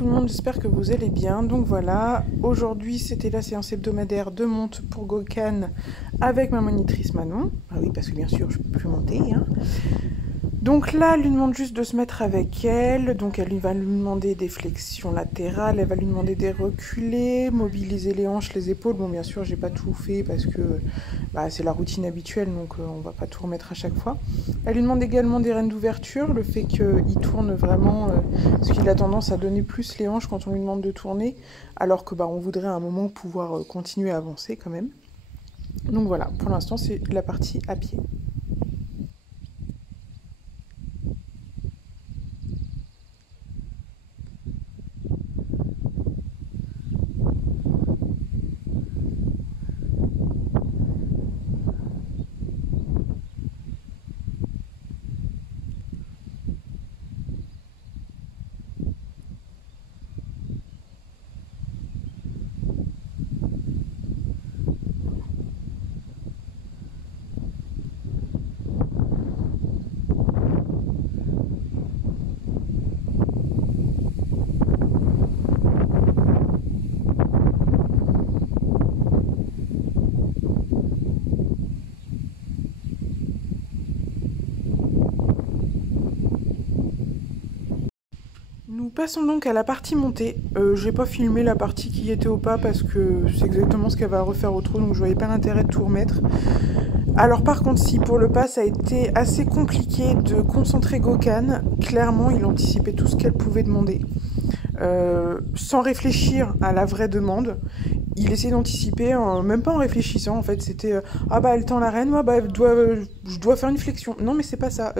tout le monde, j'espère que vous allez bien. Donc voilà, aujourd'hui c'était la séance hebdomadaire de monte pour Gokhan avec ma monitrice Manon. Ah oui, parce que bien sûr je peux plus monter, hein. Donc là, elle lui demande juste de se mettre avec elle. Donc elle va lui demander des flexions latérales, elle va lui demander des reculés, mobiliser les hanches, les épaules. Bon, bien sûr, j'ai pas tout fait parce que c'est la routine habituelle, donc on va pas tout remettre à chaque fois. Elle lui demande également des rênes d'ouverture, le fait qu'il tourne vraiment, parce qu'il a tendance à donner plus les hanches quand on lui demande de tourner, alors que on voudrait à un moment pouvoir continuer à avancer quand même. Donc voilà, pour l'instant c'est la partie à pied. Nous passons donc à la partie montée. J'ai pas filmé la partie qui était au pas parce que c'est exactement ce qu'elle va refaire au trot, donc je voyais pas l'intérêt de tout remettre. Alors par contre, si pour le pas, ça a été assez compliqué de concentrer Gokhan. Clairement, il anticipait tout ce qu'elle pouvait demander. Sans réfléchir à la vraie demande, il essayait d'anticiper, même pas en réfléchissant en fait, c'était elle tend la reine, je dois faire une flexion. Non mais c'est pas ça.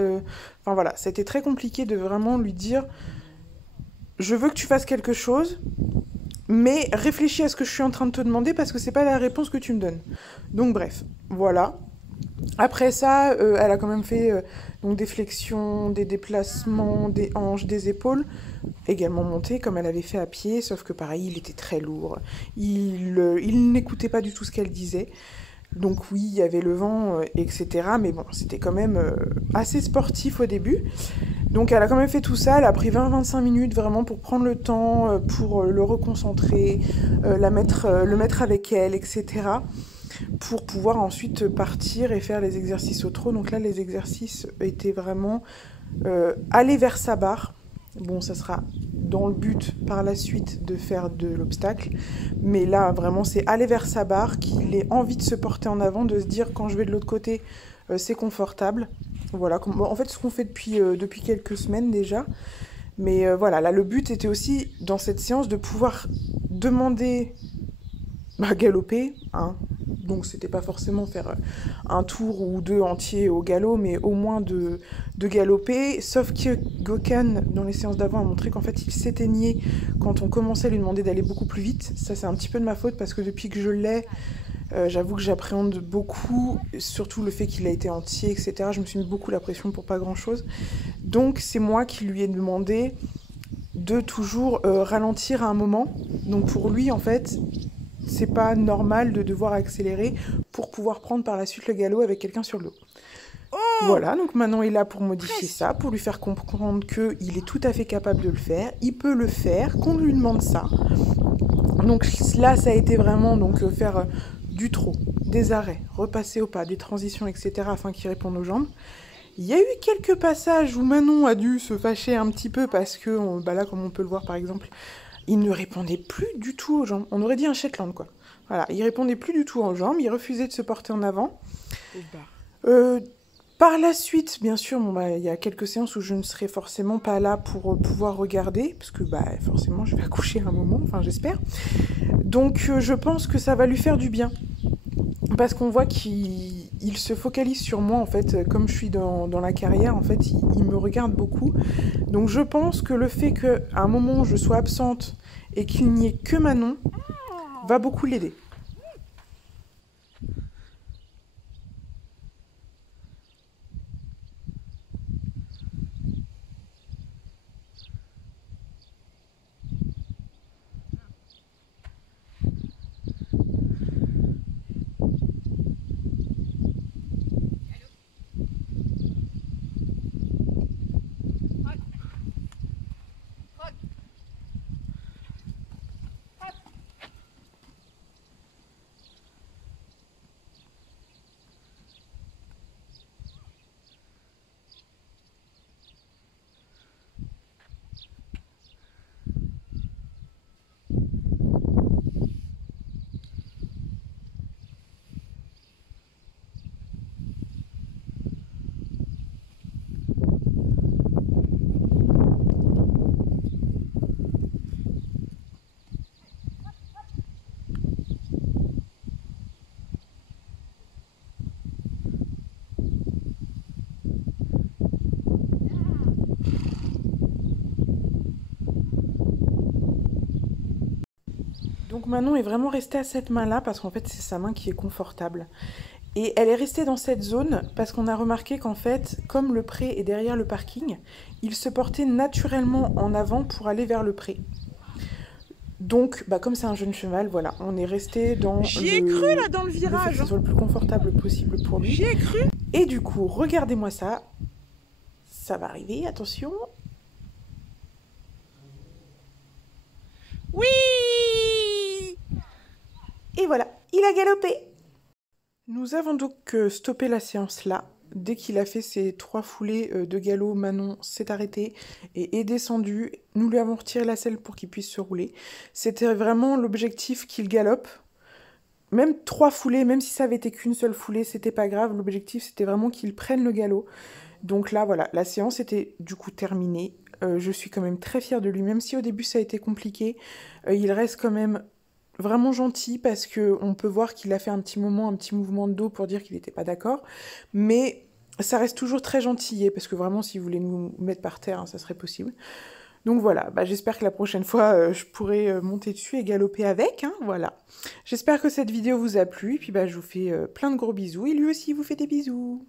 Enfin voilà, ça a été très compliqué de vraiment lui dire je veux que tu fasses quelque chose, mais réfléchis à ce que je suis en train de te demander parce que c'est pas la réponse que tu me donnes. Donc bref, voilà. Après ça, elle a quand même fait donc des flexions, des déplacements, des hanches, des épaules, également montées comme elle avait fait à pied, sauf que pareil, il était très lourd. Il n'écoutait pas du tout ce qu'elle disait. Donc oui, il y avait le vent, etc. Mais bon, c'était quand même assez sportif au début. Donc elle a quand même fait tout ça, elle a pris 20-25 minutes vraiment pour prendre le temps, pour le reconcentrer, le mettre avec elle, etc. Pour pouvoir ensuite partir et faire les exercices au trot. Donc là, les exercices étaient vraiment aller vers sa barre. Bon, ça sera dans le but par la suite de faire de l'obstacle. Mais là, vraiment, c'est aller vers sa barre, qu'il ait envie de se porter en avant, de se dire quand je vais de l'autre côté, c'est confortable. Voilà, en fait, ce qu'on fait depuis quelques semaines déjà. Mais voilà, là, le but était aussi, dans cette séance, de pouvoir demander galoper, hein. Donc c'était pas forcément faire un tour ou deux entiers au galop, mais au moins de galoper. Sauf que Gokhan, dans les séances d'avant, a montré qu'en fait il s'éteignait quand on commençait à lui demander d'aller beaucoup plus vite. Ça c'est un petit peu de ma faute parce que depuis que je l'ai, j'avoue que j'appréhende beaucoup, surtout le fait qu'il a été entier, etc. Je me suis mis beaucoup la pression pour pas grand chose. Donc c'est moi qui lui ai demandé de toujours ralentir à un moment. Donc pour lui en fait, c'est pas normal de devoir accélérer pour pouvoir prendre par la suite le galop avec quelqu'un sur le dos. Voilà, donc maintenant il est là pour modifier ça, pour lui faire comprendre qu'il est tout à fait capable de le faire, il peut le faire, qu'on lui demande ça. Donc là, ça a été vraiment faire du trot, des arrêts, repasser au pas, des transitions, etc. afin qu'il réponde aux jambes. Il y a eu quelques passages où Manon a dû se fâcher un petit peu parce que, là, comme on peut le voir par exemple, il ne répondait plus du tout aux jambes. On aurait dit un Shetland, quoi. Voilà, il répondait plus du tout aux jambes, il refusait de se porter en avant. Par la suite, bien sûr, il y a quelques séances où je ne serai forcément pas là pour pouvoir regarder, parce que forcément je vais accoucher à un moment, enfin j'espère. Donc je pense que ça va lui faire du bien. Parce qu'on voit qu'il se focalise sur moi, en fait, comme je suis dans la carrière, en fait, il me regarde beaucoup. Donc je pense que le fait qu'à un moment je sois absente et qu'il n'y ait que Manon va beaucoup l'aider. Donc Manon est vraiment restée à cette main-là parce qu'en fait c'est sa main qui est confortable. Et elle est restée dans cette zone parce qu'on a remarqué qu'en fait, comme le pré est derrière le parking, il se portait naturellement en avant pour aller vers le pré. Donc, bah, comme c'est un jeune cheval, voilà, on est resté dans J'y ai cru là dans le virage. Le fait que ce soit le plus confortable possible pour lui. J'y ai cru. Et du coup, regardez-moi ça. Ça va arriver, attention. Oui. Et voilà, il a galopé. Nous avons donc stoppé la séance là. Dès qu'il a fait ses 3 foulées de galop, Manon s'est arrêtée et est descendue. Nous lui avons retiré la selle pour qu'il puisse se rouler. C'était vraiment l'objectif qu'il galope. Même 3 foulées, même si ça avait été qu'une seule foulée, c'était pas grave. L'objectif, c'était vraiment qu'il prenne le galop. Donc là, voilà, la séance était du coup terminée. Je suis quand même très fière de lui, même si au début ça a été compliqué. Il reste quand même vraiment gentil parce qu'on peut voir qu'il a fait un petit mouvement de dos pour dire qu'il n'était pas d'accord. Mais ça reste toujours très gentil, parce que vraiment, s'il voulait nous mettre par terre, hein, ça serait possible. Donc voilà, bah, j'espère que la prochaine fois, je pourrai monter dessus et galoper avec, hein, voilà. J'espère que cette vidéo vous a plu, et puis bah, je vous fais plein de gros bisous, et lui aussi vous fait des bisous.